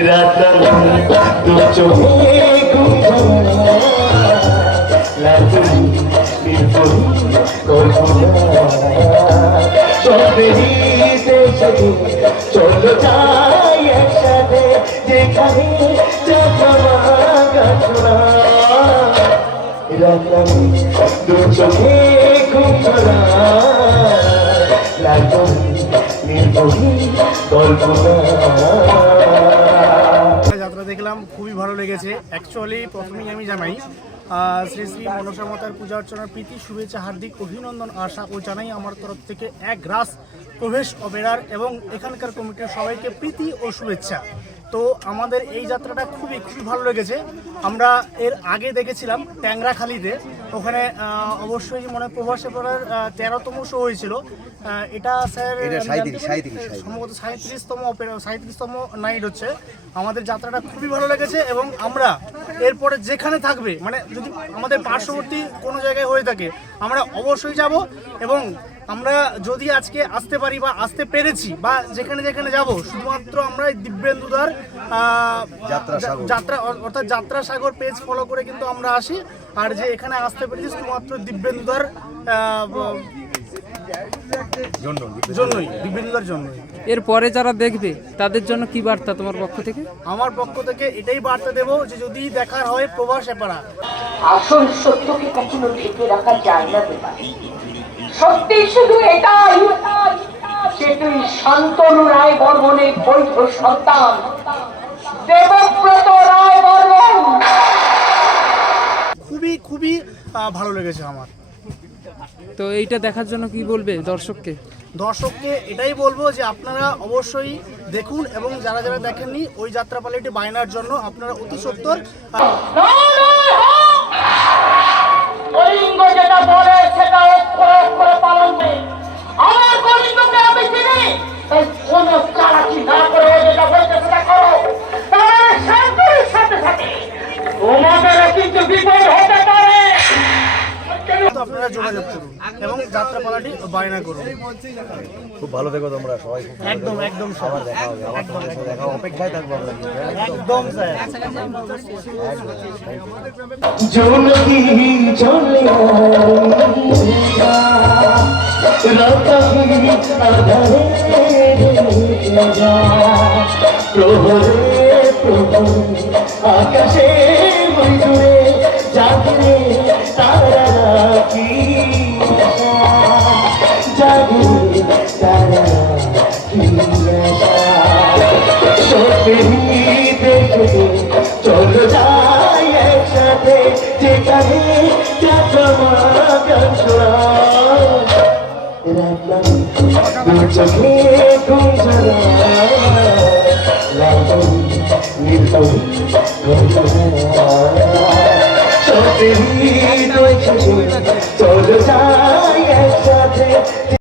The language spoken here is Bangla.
রাতারাতি দু চোখে লাগুনি নির্ভরি কল্পনা দেশে চলো যাই একসাথে যেখানে নির্ভরি কল্পনা দেখলাম, খুবই ভালো লেগেছে। অ্যাকচুয়ালি প্রথমেই আমি জানাই শ্রী শ্রী মনসা মাতার পূজা অর্চনার প্রীতি, শুভেচ্ছা, হার্দিক অভিনন্দন, আশা ও জানাই আমার তরফ থেকে এক গ্রাস প্রবেশ অবেরার এবং এখানকার কমিটির সবাইকে প্রীতি ও শুভেচ্ছা। তো আমাদের এই যাত্রাটা খুবই খুবই ভালো লেগেছে। আমরা এর আগে দেখেছিলাম ট্যাংরাখালিতে। ওখানে অবশ্যই মনে প্রভাসে পড়ার তেরোতম শো হয়েছিল। এটা স্যার। সম্ভবত সাঁত্রিশতম সাঁত্রিশতম নাইট হচ্ছে। আমাদের যাত্রাটা খুবই ভালো লেগেছে এবং আমরা এরপরে যেখানে থাকবে মানে যদি আমাদের পার্শ্ববর্তী কোনো জায়গায় হয়ে থাকে আমরা অবশ্যই যাব এবং আমরা যদি আজকে আসতে পারি বা আসতে পেরেছি বা যেখানে যেখানে যাব শুধুমাত্র আমরা এই দিব্যেন্দুদার যাত্রা যাত্রা অর্থাৎ যাত্রা সাগর পেজ ফলো করে কিন্তু আমরা আসি। আর যে এখানে আসতে পেরেছি শুধুমাত্র দিব্যেন্দুদার জন্যই দিব্যেন্দুদার জন্যই এরপরে যারা দেখবে তাদের জন্য কি বার্তা তোমার পক্ষ থেকে? আমার পক্ষ থেকে এটাই বার্তা দেবো যে যদি দেখার হয় প্রবাস এপাড়া। আসল সত্যকে কখনো ঢেকে রাখা যায় না সত্যি শুধু এটাই যে তুই শান্তনু রায় বর্মনের বৈধ সন্তান। দেবব্রত রায় বর্মন খুবই খুবই ভালো লেগেছে আমার। তো এইটা দেখার জন্য কি বলবে দর্শককে? দর্শককে এটাই বলব যে আপনারা অবশ্যই দেখুন এবং যারা যারা দেখেননি ওই যাত্রাপালিটি বায়নার জন্য আপনারা অতি সত্তর আপনারা যোগাযোগ করুন এবং যাত্রাপালাটি বায়না করুন। খুব ভালো থেকো তোমরা সবাই একদম একদম আবার দেখা হবে আবার দেখা অপেক্ষায় থাকব আমরা কিন্তু? একদম স্যার। জনকি চলে রাতাহি আধারে প্রহরে প্রহরে আকাশে মজুরে যেখানে চাচমা গাছড়া চোখে ঘুমঝরা লাগুনি নির্ভরি সত্যি